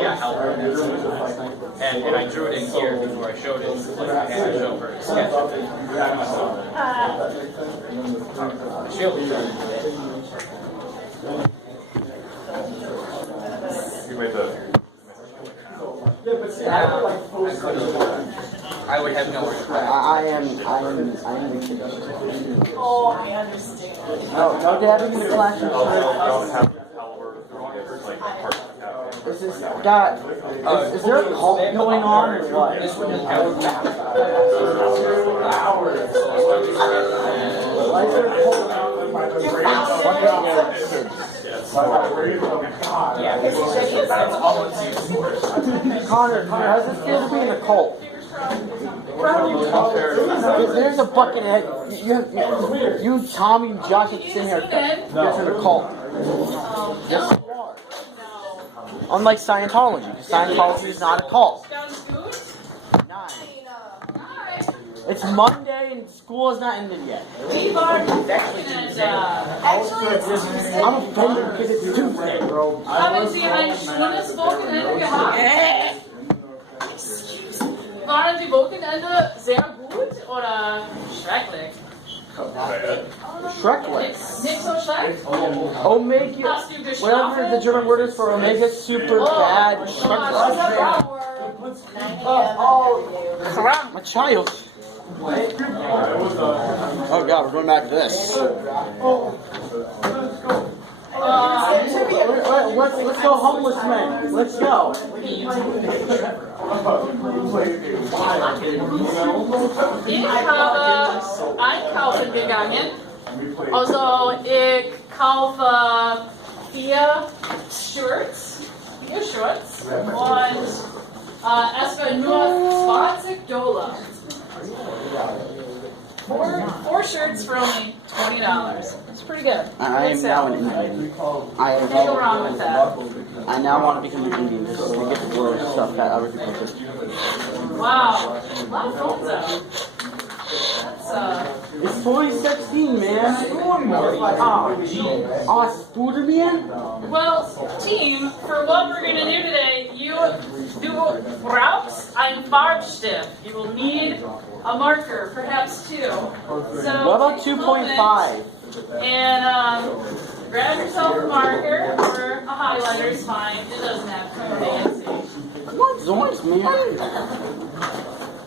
Yeah, Helper. And I drew it in here before I showed it. Like, I had to show her a sketch of it. She'll be sure. You made the... I would have nowhere to put it. I am the kid. Oh, I understand. No dabbing in the classroom. Don't have Helper throwing it like part of the cafe. Is this got? Is there a cult going on or what? This one doesn't have a map. Why is there a cult? Yeah, that's all it's used for. Connor, how's this kid to be in a cult? There's a bucket head. You, Tommy, and Josh are sitting here. You guys are in a cult. Yes, you are. Unlike Scientology, because Scientology is not a cult. 9. It's Monday and school has not ended yet. We've already actually it's Tuesday. I'm offended because it's Tuesday, bro. Haben Sie ein schönes Wochenende gehabt? Waren die Wochenende sehr gut oder schrecklich? Schrecklich. Nicht so schlecht? Omega, whatever the German word is for omega, super bad. Schrecklich. My child. Oh god, we're going back to this. Let's go homeless men. Let's go. Ich habe einkaufen gegangen. Also ich kaufe 4 Shirts. Und es war nur $20. Four shirts for only $20. It's pretty good. I am now an Indian. Can't go wrong with that. I now want to become an Indian just to get the word stuff that other people do. Wow. A lot of phones out. That's It's 2016, man. Oh, Spooder man? well, team, for what we're gonna do today, you brauchst ein Farbstift. You will need a marker, perhaps 2. So What about 2.5? and grab yourself a marker or a highlighter is fine. It doesn't have to be fancy. Come on, Zoinks, man.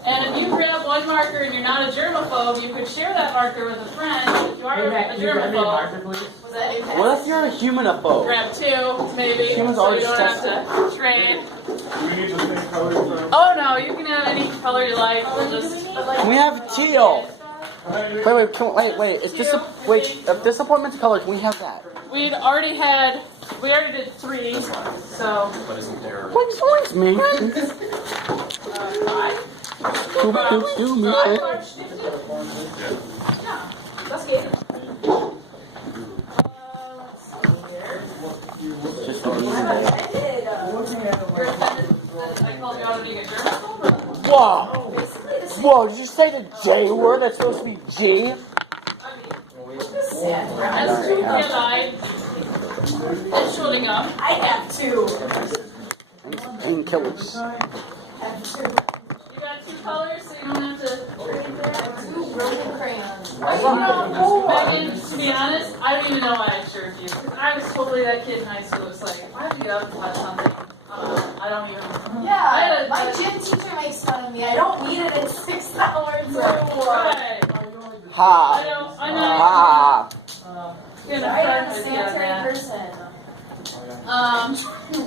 And if you grab one marker and you're not a germaphobe, you could share that marker with a friend. If you are a germaphobe, was that you? What if you're a humanophobe? Grab 2, maybe, Humans so you already don't have tested. to trade. Do we need the same colors? Oh no, you can have any color you like. We'll just Can we have teal? Wait. Is this if this appointment's color, can we have that? we already did 3, so But isn't there... Zoinks, man. 5. Do me. 5 March 15th? Yeah, das geht. Just You're offended that I called you out of being a germaphobe? Whoa, did you say the J word? That's supposed to be G? Es tut mir leid. Entschuldigung. I have 2. Painkillers. You got 2 colors, so you don't have to trade that. 2 broken crayons. Megan, to be honest, I don't even know why I shared you. Because I was totally that kid in high school. It's like, why did you get up and touch something? I don't even. Yeah, my gym teacher makes fun of me. I don't need it at $6 or more. Right. Ha. I know. Ha. I am a sanitary person.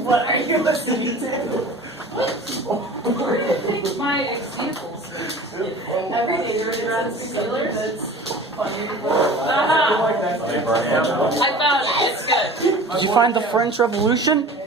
What are you listening to? Where do you think my examples? Every day you're around Steelers? Steelers. I found it. It's good. Did you find the French Revolution? Megan,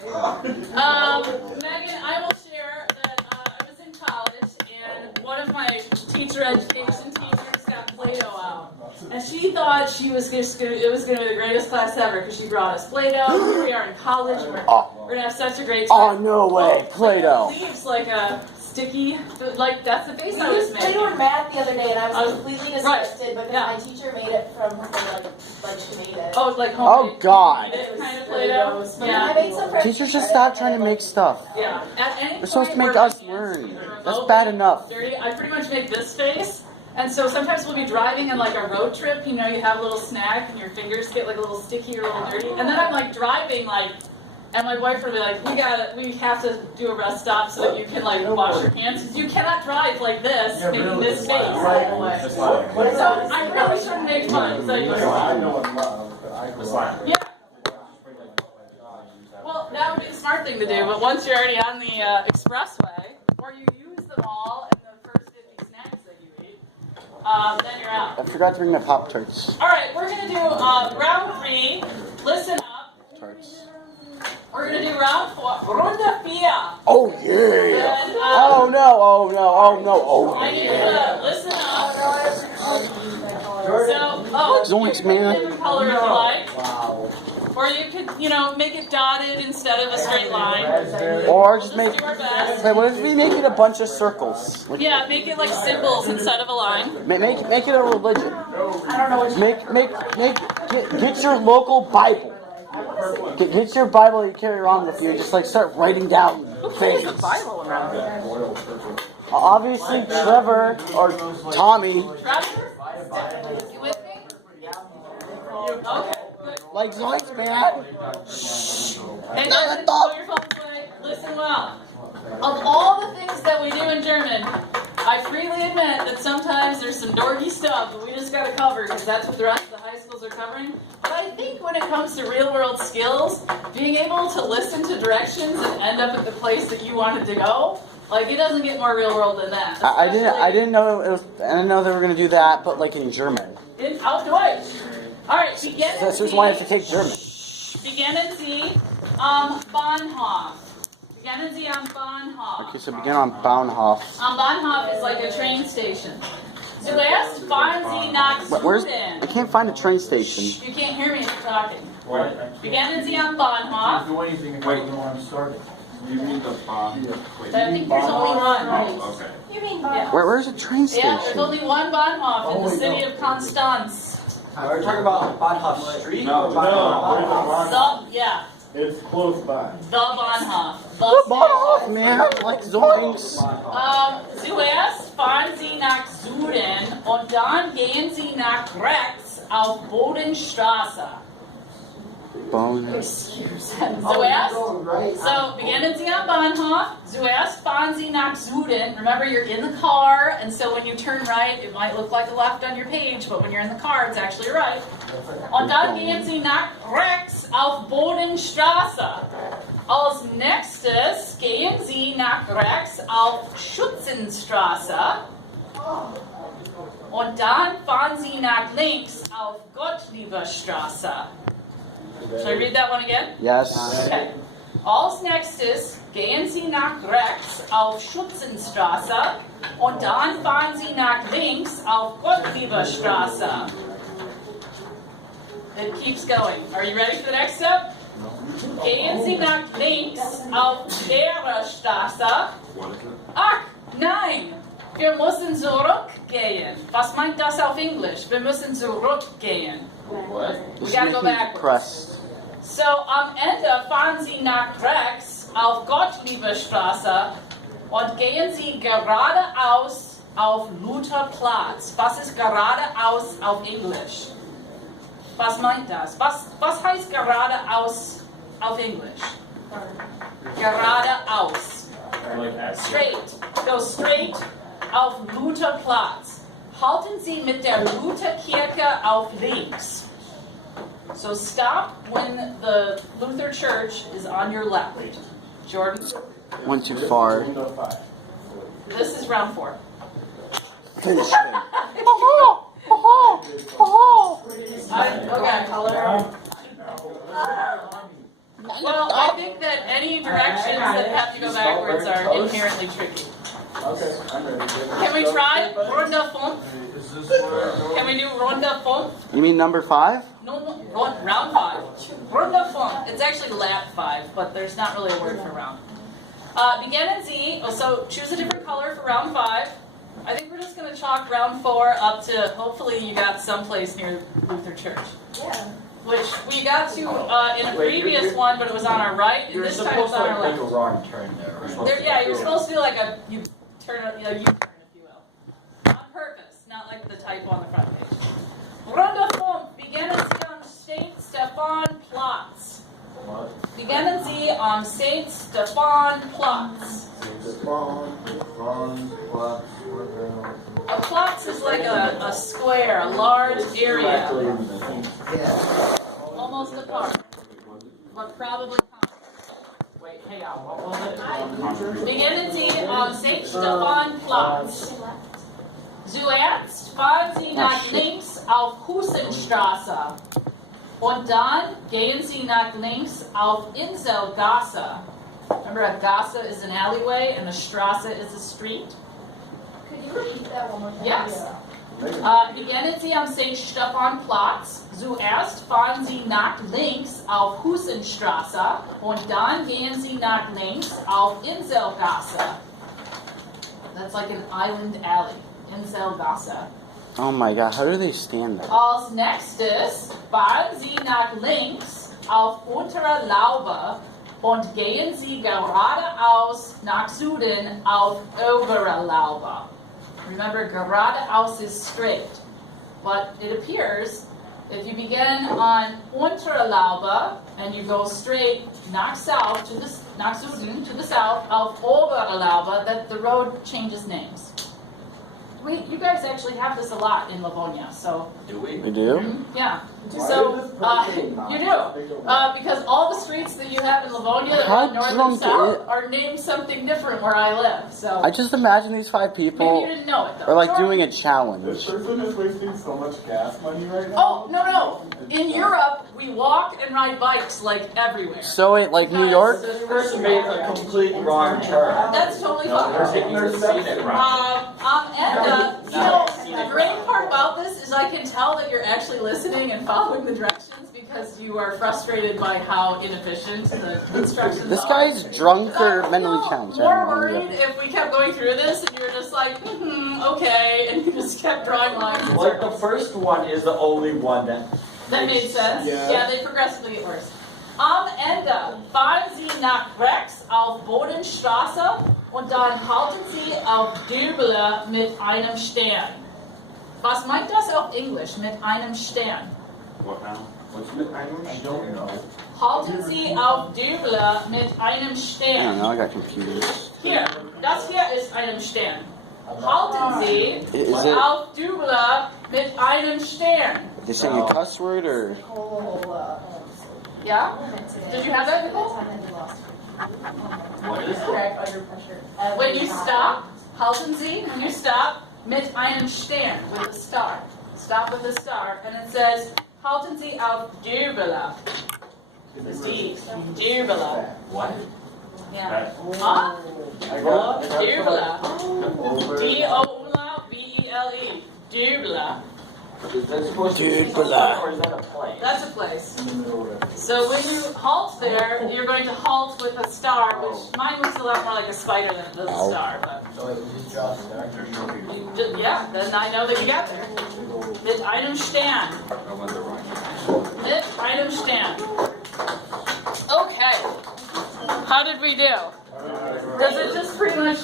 I will share that I was in college and one of my teacher education teachers got Play-Doh out. And she thought it was going to be the greatest class ever because she brought us Play-Doh. Here we are in college and we're going to have such a great time. Oh, no way. Play-Doh. It leaves like a sticky, like that's the face I was We making. were math the other day and I was completely Right. disgusted because Yeah. my teacher made it from like she made it. Oh, it's like Oh, homemade. God. Kind of Play-Doh. But then I Yeah. made some for Teachers should stop trying to make stuff. Yeah. At any They're supposed to point make where us my hands learn. are That's remotely bad enough. Dirty, I pretty much make this face. And so sometimes we'll be driving on like a road trip, you know, you have a little snack and your fingers get like a little sticky or a little dirty. And then I'm like driving like, and my boyfriend will be like, we have to do a rest stop so that you can like wash your hands. Because you cannot drive like this, making this face. That's fine. So I really should make fun. So you That's fine. yeah. Well, that would be the smart thing to do, but once you're already on the expressway, or you use them all in the first 50 snacks that you eat, then you're out. I forgot to bring my Pop-Tarts. All right, we're going to do round 3. Listen up. Tarts. We're going to do round 4. Runde 4. Oh, yeah. And, Oh, no. Oh, no. Oh, no. Oh, I need you yeah. to listen up. So, Zoinks, man. different color if you like. Or you could, you know, make it dotted instead of a straight line. Or just We'll make... do our best. Hey, what if we make it a bunch of circles? Like, Yeah, make it like symbols instead of a line. make it a religion. I don't know what Get your local Bible. Get your Bible that you carry around with you and just like start writing down things. Bible around here. Obviously, Trevor or Tommy, Trevor? You with me? Okay, good. like Zoinks, man. Hey, German, put your phones away. Listen well. Of all the things that we do in German, I freely admit that sometimes there's some dorky stuff that we just gotta cover because that's what the rest of the high schools are covering. But I think when it comes to real world skills, being able to listen to directions and end up at the place that you wanted to go, like it doesn't get more real world than that. I didn't know it was. I didn't know they were gonna do that, but like in German. In auf Deutsch. All right, begin. That's just why I have to take German. Beginnen Sie am Bahnhof. Beginnen Sie am Bahnhof. Okay, so begin on Bahnhof. Am Bahnhof is like a train station. Zuerst fahren Sie nach Where's? Süden. I can't find a train station. You can't hear me if you're talking. Beginnen Sie am Bahnhof. Do anything if I don't know I'm starting. You mean the I think there's only one. okay. you mean. Yeah. Where's a train Yeah, there's station? only one Bahnhof in the city of Constance. Are we talking about Bahnhof Street? No, or Bahnhof? Yeah, It's close by. the Bahnhof. The Bahnhof, man. Like Zoinks. Zuerst fahren Sie nach Süden und dann gehen Sie nach rechts auf Bodenstraße. Bonus. Zuerst, so beginnen Sie am Bahnhof. Zuerst fahren Sie nach Süden. Remember, you're in the car, and so when you turn right, it might look like a left on your page, but when you're in the car, it's actually right. Und dann gehen Sie nach rechts auf Bodenstraße. Als nächstes gehen Sie nach rechts auf Schützenstraße. Und dann fahren Sie nach links auf Gottlieberstraße. Should I read that one again? Yes. Okay. Als nächstes gehen Sie nach rechts auf Schützenstraße und dann fahren Sie nach links auf Gottlieberstraße. It keeps going. Are you ready for the next step? Gehen Sie nach links auf Lehrerstraße. Ach, nein! Wir müssen zurückgehen. Was meint das auf Englisch? Wir müssen zurückgehen. What? We gotta go backwards. Pressed. So, am Ende fahren Sie nach rechts auf Gottlieberstraße und gehen Sie geradeaus auf Lutherplatz. Was ist geradeaus auf Englisch? Was meint das? Was heißt geradeaus auf Englisch? Geradeaus. Straight. Go straight auf Lutherplatz. Halten Sie mit der Lutherkirche auf links. So stop when the Luther Church is on your left. Jordan, Went too far. this is round 4. Finish it. Well, I think that any directions that have to go backwards are inherently tricky. Okay, I'm ready. Can we try Runde 5? Can we do Runde 5? You mean number 5? No, round 5. Runde 5. It's actually lap 5, but there's not really a word for round. Begin in Z. Oh, so choose a different color for round 5. I think we're just going to chalk round 4 up to, hopefully you got someplace near Luther Church. Yeah. Which we got to in a previous one, but it was on our right, and You're this time it's supposed to on our make a left. wrong turn there. Yeah, you're supposed to do like a U-turn, if you will. On purpose, not like the typo on the front page. Ronde Fond, beginnen Sie am St. Stephan Platz. Beginnen Sie am St. Stephan Platz. A platz is like a square, a large area. Almost a park. But probably common. Wait, hey, what was it? Beginnen Sie am St. Stephan Platz. Zuerst fahren Sie nach links auf Husenstraße. Und dann gehen Sie nach links auf Inselgasse. Remember, a Gasse is an alleyway and a Straße is a street. Could you repeat that one more time? Yes. Beginnen Sie am St. Stephan Platz. Zuerst fahren Sie nach links auf Husenstraße und dann gehen Sie nach links auf Inselgasse. That's like an island alley. Inselgasse. Oh my god, how do they stand there? Als nächstes fahren Sie nach links auf Untere Laube und gehen Sie geradeaus nach Süden auf Obere Laube. Remember, geradeaus is straight, but it appears if you begin on Untere Laube and you go straight nach south to the nach Süden to the south auf Obere Laube, that the road changes names. You guys actually have this a lot in Livonia, so. Do we? They do? Yeah. So, you do. Because all the streets that you have in Livonia that How run north and drunk south are named something different where I live, so. I just imagine these 5 Maybe you people didn't know it though. are like Jordan- doing a This challenge. person is wasting so much gas money right now. Oh, no. In Europe, we walk and ride bikes like everywhere. So it like New York? This person made a complete wrong turn. That's totally They're fine. taking the scenic route. The great part about this is I can tell that you're actually listening and following the directions because you are frustrated by how inefficient the instructions This are. guy's drunk or I mentally feel challenged. I more don't know. worried if we kept going through this and you were just like, okay, and you just kept drawing lines. and Like the circles. first one is the only one that. That made sense? Yeah. They progressively get worse. Am Ende fahren Sie nach rechts auf Bodenstraße und dann halten Sie auf Dübele mit einem Stern. Was meint das auf Englisch mit einem Stern? What now? What's the I don't know. Halten Sie auf Dübele mit einem I don't Stern. know, I got confused. Hier, das hier ist einem Stern. Halten Sie Is it, auf Dübele mit einem Stern. they saying a cuss word or? Yeah? Did you have that, Nicole? What is it? Under pressure. When you stop, halten Sie, when you stop, mit einem Stern, with a star. Stop with a star, and it says, halten Sie auf Dübele. It's D. Dübele. What? Yeah. Huh? Dübele. Over. D-O-U-B-E-L-E. Dübele. Is that supposed to be Dude, or is that a plane? That's a place. So when you halt there, you're going to halt with a star, which mine looks a lot more like a spider than it does a star. But yeah, then I know that you got there. Mit einem Stern. Mit einem Stern. Okay. How did we do? Does it just pretty much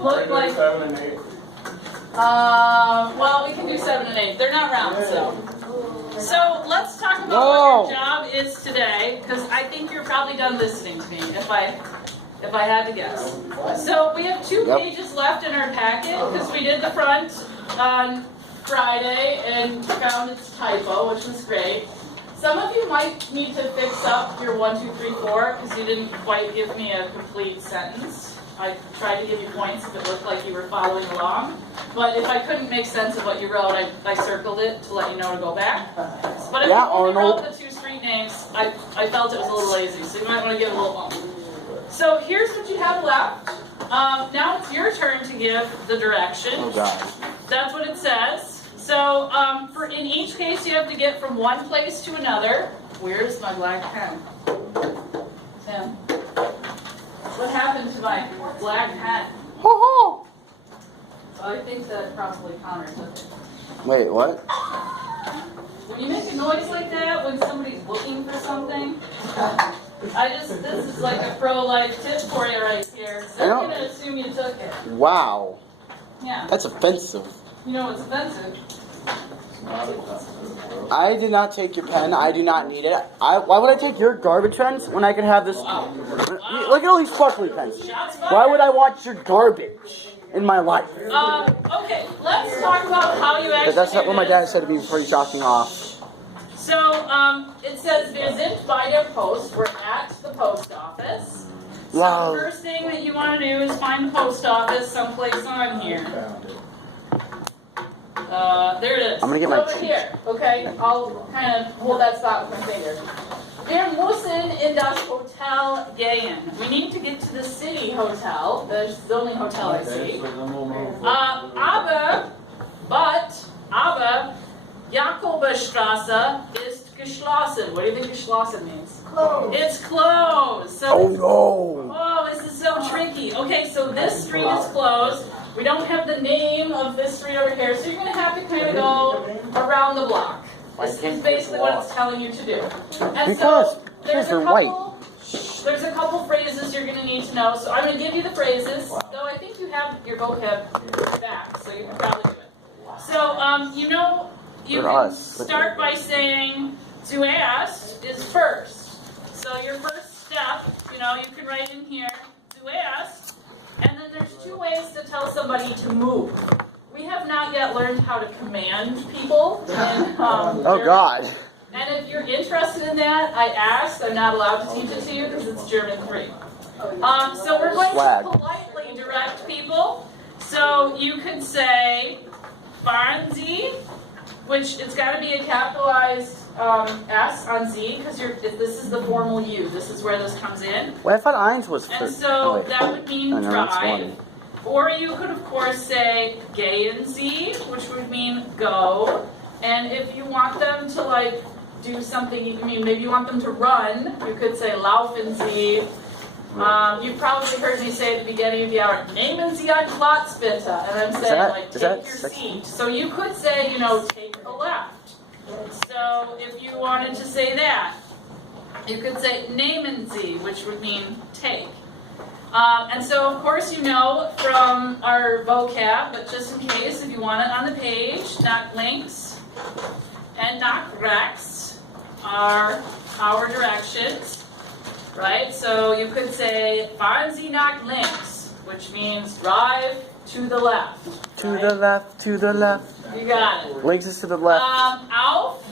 look like? 7 and 8. Well, we can do 7 and 8. They're not round, so. So let's talk about what your job is today, because I think you're probably done listening to me. If I had to guess. So we have 2 pages left in our packet because we did the front on Friday and found its typo, which was great. Some of you might need to fix up your 1, 2, 3, 4 because you didn't quite give me a complete sentence. I tried to give you points if it looked like you were following along. But if I couldn't make sense of what you wrote, I circled it to let you know to go back. But if you only wrote the 2 street names, I felt it was a little lazy, so you might want to give it a little bump. So here's what you have left. Now it's your turn to give the directions. Oh god. That's what it says. So for in each case, you have to get from one place to another. Where's my black pen? Tim. What happened to my black pen. Ho ho! So I think that probably counters it. Wait, what? When you make a noise like that when somebody's looking for something, this is like a pro-life tip for you right here. So they're gonna assume you took it. Wow. Yeah. That's offensive. You know it's offensive. I did not take your pen. I do not need it. Why would I take your garbage pens when I could have this? Look at all these sparkly pens. Why would I want your garbage in my life? Okay, let's talk about how you actually That's do what my this. dad said to me before he dropped me off. So, it says, wir sind bei der Post. We're at the post office. So Wow. the first thing that you want to do is find the post office someplace on here. There it is. I'm gonna get my Over here, okay? I'll kind of hold that spot with my finger. Wir müssen in das Hotel gehen. We need to get to the city hotel. That's the only hotel I see. Aber, Jakobstraße ist geschlossen. What do you think geschlossen means? Clothes. It's closed. So Oh no! oh, this is so tricky. Okay, so this street is closed. We don't have the name of this street over here, so you're going to have to kind of go around the block. This is basically what it's telling you to do. And Because so there's they're a couple phrases you're going to need to know. So I'm going to give you the phrases, though I think you have your vocab back, so you can probably do it. So, you can start by saying zuerst is first. So your first step, you can write in here zuerst. And then there's two ways to tell somebody to move. We have not yet learned how to command people in Oh German. God! And if you're interested in that, I asked. I'm not allowed to teach it to you because it's German 3. So we're going Swag. to politely direct people. So you could say fahren Sie, which it's got to be a capitalized S on Z because this is the formal U. This is where this comes in. Well, I thought Eins was And first. so Oh, wait. that would mean Oh, no, that's drive. one. Or you could, of course, say gehen Sie, which would mean go. And if you want them to, do something, maybe you want them to run, you could say laufen Sie. You've probably heard me say at the beginning of the hour, nehmen Sie einen Platz bitte. And I'm saying, take your seat. So you could say, take a left. So if you wanted to say that, you could say nehmen Sie, which would mean take. And so, of course, from our vocab, but just in case, if you want it on the page, nach links and nach rechts are our directions, right? So you could say, fahren Sie nach links, which means drive to the left. To right? the left, to the left. You got it. Links is to the left. Auf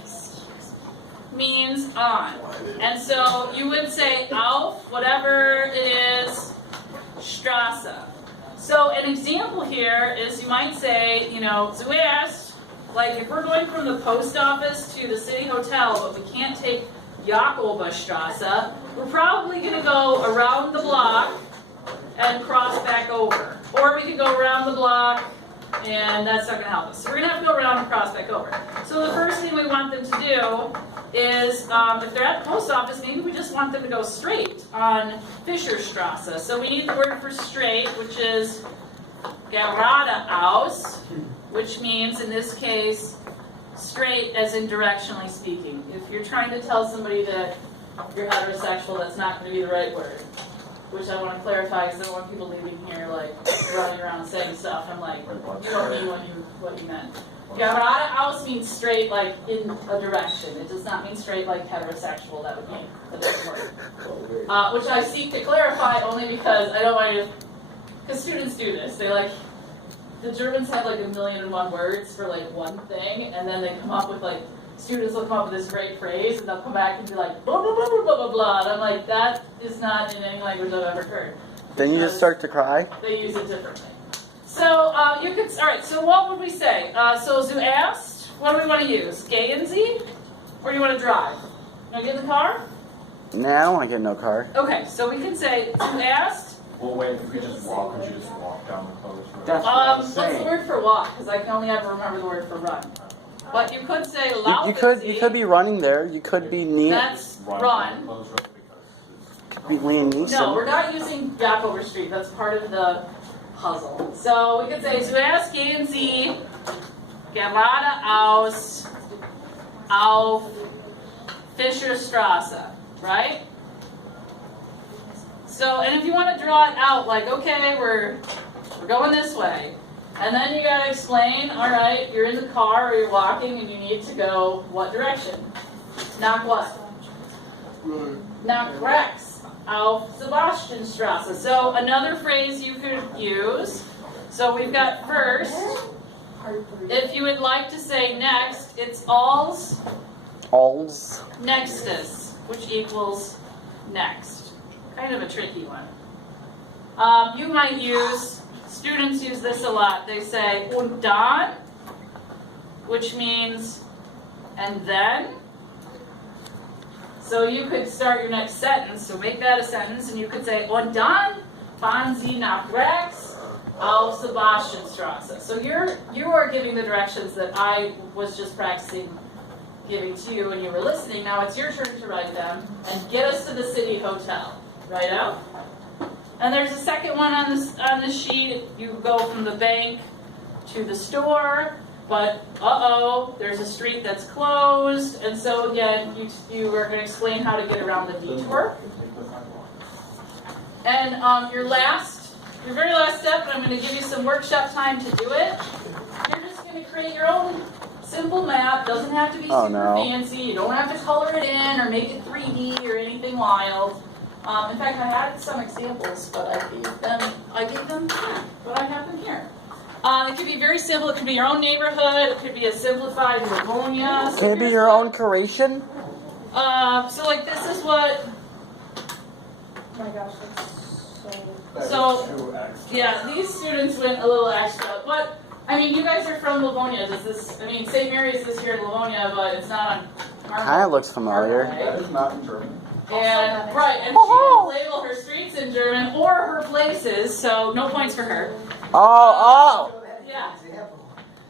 means on. And so you would say auf, whatever it is, Straße. So an example here is you might say, zuerst, like if we're going from the post office to the city hotel, but we can't take Jakobstraße, we're probably going to go around the block and cross back over. Or we could go around the block and that's not going to help us. So we're going to have to go around and cross back over. So the first thing we want them to do is, if they're at the post office, maybe we just want them to go straight on Fischerstraße. So we need the word for straight, which is geradeaus, which means, in this case, straight as in directionally speaking. If you're trying to tell somebody that you're heterosexual, that's not going to be the right word. Which I want to clarify because I don't want people leaving here running around saying stuff. I'm like, you don't mean what you meant. Geradeaus means straight in a direction. It does not mean straight like heterosexual. That would mean a different word. Which I seek to clarify only because I don't want you to, because students do this. They the Germans have 1,000,001 words for one thing, and then they come up with students will come up with this great phrase, and they'll come back and be like, blah, blah, blah, blah, blah, blah, blah. And I'm like, that is not in any language I've ever heard. Then you just start to cry. They use it differently. So, alright, so what would we say? So zuerst, what do we want to use? Gehen Sie? Or do you want to drive? Want to get in the car? Nah, I don't want to get no car. Okay, so we can say zuerst. Well, wait, if we just walk, could you just walk down the post? That's what I'm What's the saying. word for walk? Because I can only ever remember the word for run. But you could say laufen You could be running there. You could be knee. That's run. Liam Neeson. No, we're not using Yakover Street. That's part of the puzzle. So we could say, zuerst gehen Sie geradeaus auf Fischerstraße, right? So, and if you want to draw it out, like, okay, we're going this way. And then you gotta explain, all right, you're in the car or you're walking and you need to go what direction? Nach what? Nach rechts auf Sebastianstraße. So another phrase you could use. So we've got first. If you would like to say next, it's als nextus, which equals next. Kind of a tricky one. You might use, students use this a lot. They say und dann, which means and then. So you could start your next sentence, so make that a sentence, and you could say und dann fahren Sie nach rechts auf Sebastianstraße. So you are giving the directions that I was just practicing giving to you when you were listening. Now it's your turn to write them and get us to the city hotel. Right out. And there's a second one on the sheet. You go from the bank to the store, but there's a street that's closed, and so again, you are going to explain how to get around the detour. And your very last step, and I'm going to give you some workshop time to do it. You're just going to create your own simple map. Doesn't have to be super fancy. You don't have to color it in or make it 3D or anything wild. In fact, I had some examples, but I gave them here, but I have them here. It could be very simple. It could be your own neighborhood. It could be a simplified Livonia. Can it be your own creation? So like this is what. Oh my gosh, that's so. Yeah, these students went a little extra, but I mean, you guys are from Livonia. St. Mary's is here in Livonia, but it's not on. Kind of looks familiar. That is not in German. And right, and she didn't label her streets in German or her places, so no points for her. Yeah.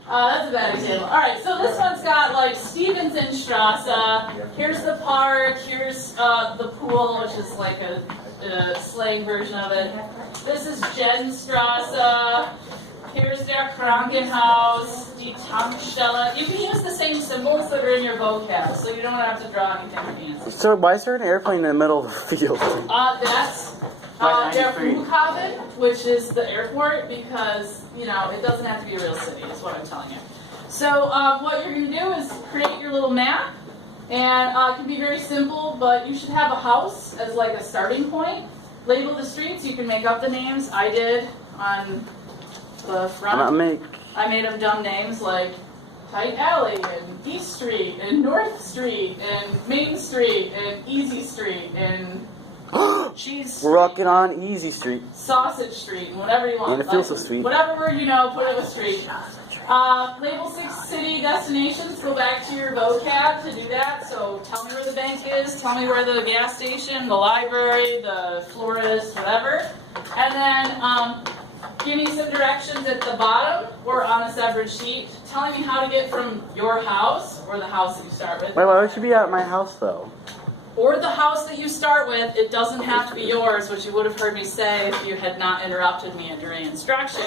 That's a bad example. All right, so this one's got like Stevensonstrasse. Here's the park. Here's the pool, which is like a slang version of it. This is Jenstrasse. Here's der Krankenhaus, die Tankstelle. You can use the same symbols that are in your vocab, so you don't have to draw anything fancy. So why is there an airplane in the middle of the field? That's der Flughafen, which is the airport, because, it doesn't have to be a real city, is what I'm telling you. So what you're going to do is create your little map, and it can be very simple, but you should have a house as like a starting point. Label the streets. You can make up the names. I did on the front. I made them dumb names like Tight Alley and East Street and North Street and Main Street and Easy Street and Cheese Street. We're rocking on Easy Street. Sausage Street and whatever you want. And it feels so sweet. Whatever word you know, put it with street. Label 6 city destinations. Go back to your vocab to do that. So tell me where the bank is. Tell me where the gas station, the library, the florist, whatever. And then give me some directions at the bottom or on a separate sheet telling me how to get from your house or the house that you start with. Wait, why would you be at my house though? Or the house that you start with. It doesn't have to be yours, which you would have heard me say if you had not interrupted me during instruction,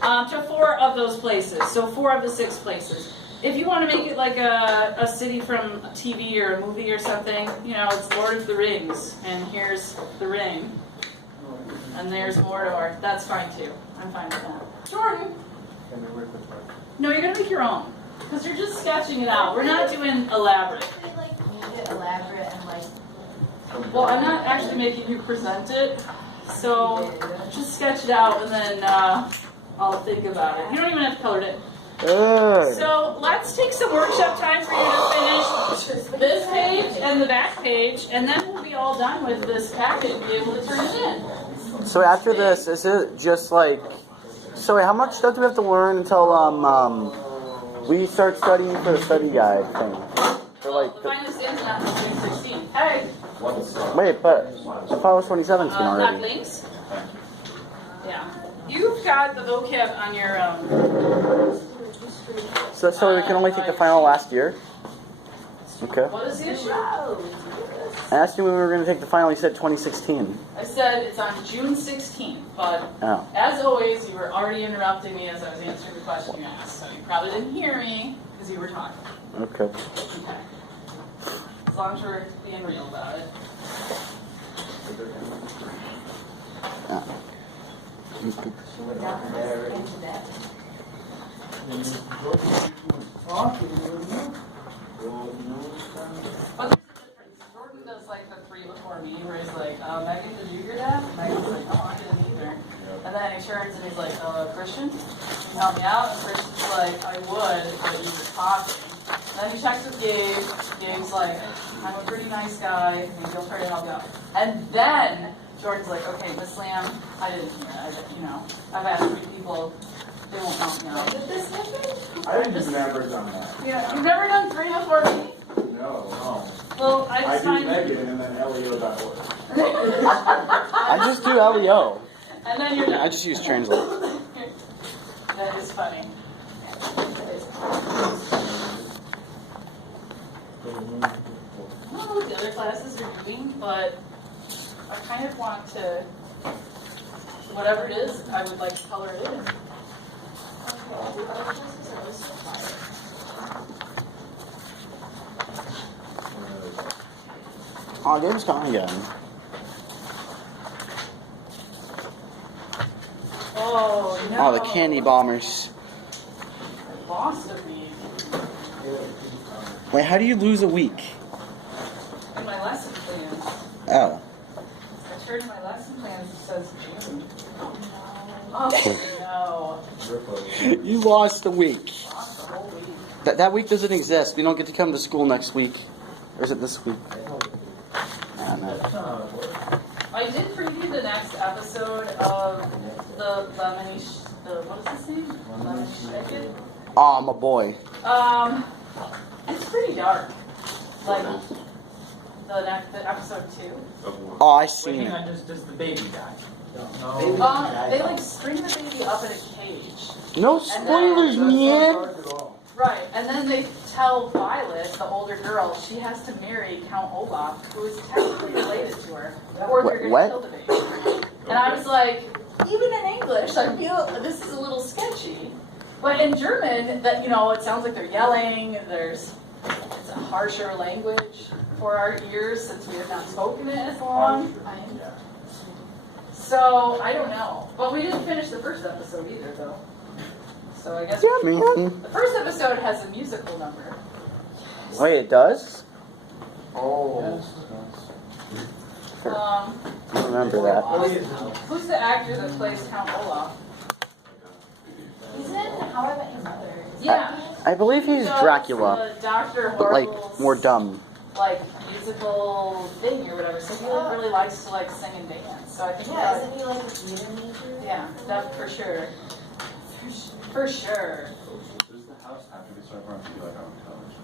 to 4 of those places. So 4 of the 6 places. If you want to make it like a city from a TV or a movie or something, it's Lord of the Rings, and here's the ring. And there's Mordor. That's fine too. I'm fine with that. Jordan? No, you're going to make your own. Because you're just sketching it out. We're not doing elaborate. Make it elaborate and Well, I'm not actually making you present it. So just sketch it out and then I'll think about it. You don't even have to color it in. So let's take some workshop time for you to finish this page and the back page, and then we'll be all done with this packet and be able to turn it in. So after this, is it just like... So wait, how much stuff do we have to learn until we start studying for the study guide thing? For like the final exam's not until June 16th. Hey! Wait, but the fall was 2017 Not already. links? Yeah. You've got the vocab on your So we can only take the final last year? Okay. What is the issue? I asked you when we were going to take the final. You said 2016. I said it's on June 16th, but Oh. as always, you were already interrupting me as I was answering the question you asked, so you probably didn't hear me because you were talking. Okay. Okay. As long as we're being real about it. But there's a difference. Jordan does like the three before me, where he's like, Megan, did you hear that? Megan's like, oh, I didn't either. And then he turns and he's like, Christian, can you help me out? And Christian's like, I would, but you were talking. And then he checks with Gabe. Gabe's like, I'm a pretty nice guy. Maybe he'll try to help you out. And then Jordan's like, okay, Miss Lamb, I didn't hear. I've asked 3 people. They won't help me out. Did this happen? I've never done that. Yeah, you've never done 3 before me? No. Well, I I just do find... Megan and then Leo.org. I just do LEO. And then you're done. I just use Translate. That is funny. I don't know what the other classes are doing, but I kind of want to, whatever it is, I would like to color it in. Oh, Gabe's gone again. Oh, no. Oh, the candy bombers. The boss of me. Wait, how do you lose a week? In my lesson plans. Oh. I turned my lesson plans, it says June. Oh, no. You lost a week. Lost the whole week. That week doesn't exist. We don't get to come to school next week. Or is it this week? Ah, man. I did preview the next episode of the what is his name? Lemony Snicket. Oh, my boy. It's pretty dark. Like the episode 2. Oh, I seen Wait, it. hang on, does the baby die? They like string the baby up in a cage. No spoilers, man. Right, and then they tell Violet, the older girl, she has to marry Count Olaf, who is technically related to her, or they're going What? to kill the baby. And I was like, even in English, I feel this is a little sketchy. But in German, that it sounds like they're yelling. It's a harsher language for our ears since we have not spoken it as long. So I don't know, but we didn't finish the first episode either, though. So I guess Yeah, man. the first episode has a musical number. Wait, it does? Oh. I don't remember that. Who's the actor that plays Count Olaf? He's in How I Met Your Mother. Yeah. I believe he's does Dracula, the Dr. but like Horrible's, more dumb. like musical thing or whatever. So he really likes to like sing and dance. So I think Yeah, isn't he like a theater major? yeah, that for sure. For sure. Does the house have to be so everyone can be like on television?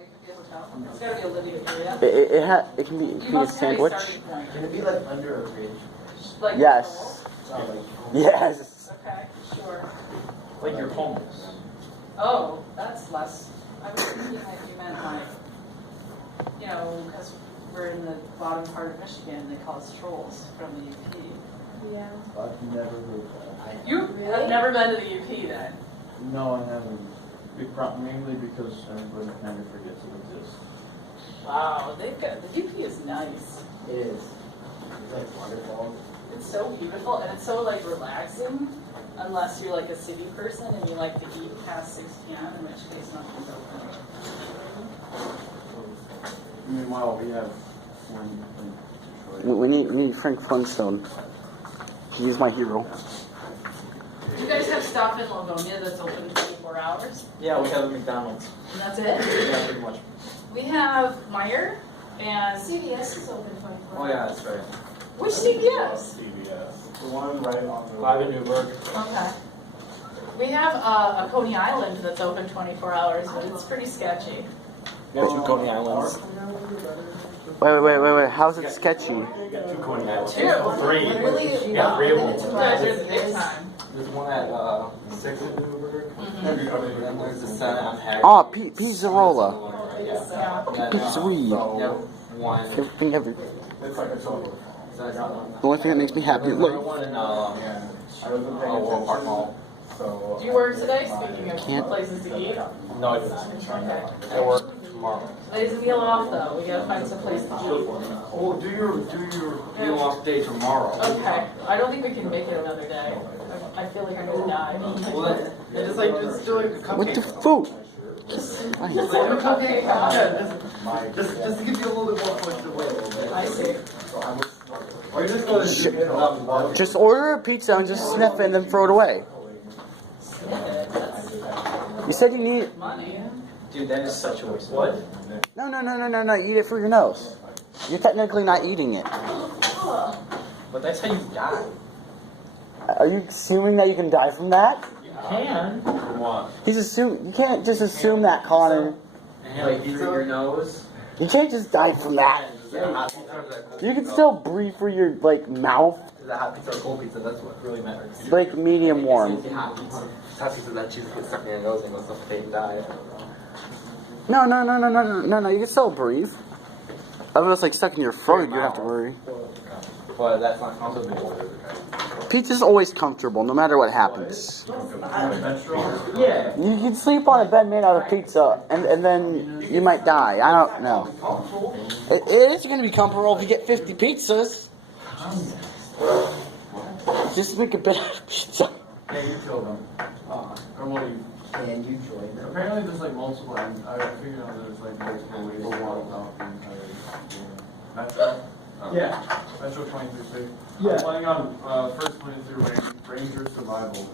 It could be a hotel. It's got to be a living area. It can be You a must have a sandwich. starting point. Can it be like under a bridge? Like Yes. Yes. Okay, sure. Like you're homeless. Oh, that's less. I was thinking that you meant like, because we're in the bottom part of Michigan, they call us trolls from the UP. Yeah. I've never heard that. You have never been to the UP then? No, I haven't. Mainly because everybody kind of forgets it exists. Wow, the UP is nice. It is. It's like waterfalls. It's so beautiful and it's so like relaxing, unless you're like a city person and you like to eat past 6 p.m., in which case nothing's open. Meanwhile, we have one in Detroit. We need Frank Flintstone. He's my hero. You guys have stuff in Livonia that's open 24 hours? Yeah, we have a McDonald's. And that's it? Yeah, pretty much. We have Meijer and CVS is open 24 hours. Oh yeah, that's right. which CVS? CVS. The one right on the 5 in Newburgh. Okay. We have a Coney Island that's open 24 hours, but it's pretty sketchy. We have 2 Coney Islands. Wait. How's it sketchy? We got 2 Coney Islands. 2? 3. Literally, We got 3 of them. You guys are the big time. There's one at 6 in Newburgh. And there's the Senate on Hack. Oh, Pizzarola. It's sweet. Everything ever. The only thing that makes me happy is life. Do you work today? Speaking of Can't. places to eat. No, I don't. I work tomorrow. Today's a meal off though. We gotta find some place to eat. Oh, do your meal off day tomorrow. Okay. I don't think we can make it another day. I feel like I'm gonna die. Just do like a cupcake. What the food? Right. Okay, Just to give you a little bit more flexibility. I see. Or you're just going to Just order a pizza and just sniff it and then throw it away. You said you need. Money. Dude, that is such a waste. What? No. Eat it for your nose. You're technically not eating it. But that's how you die. Are you assuming that you can die from that? Can? What? He's assuming. You can't just assume that, Connor. Like through your nose? You can't just die from that. You can still breathe through your mouth, Is that hot pizza or cold pizza? That's what really matters. medium warm. Hot pizza. Hot pizza, that cheese gets stuck in your nose and goes suffocate and die. No. You can still breathe. If it was stuck in your throat, you'd have to worry. But that's not comfortable. Pizza's always comfortable, no matter what happens. Yeah. You can sleep on a bed made out of pizza, and then you might die. I don't know. It is going to be comfortable if you get 50 pizzas. Just make a bed out of pizza. Yeah, you killed them. Or what do you? And you join them. Apparently there's multiple, I figured out there's multiple ways to walk out the entire Metro. Yeah. Metro 23. Yeah. I'm playing on, first playing through Ranger Survival.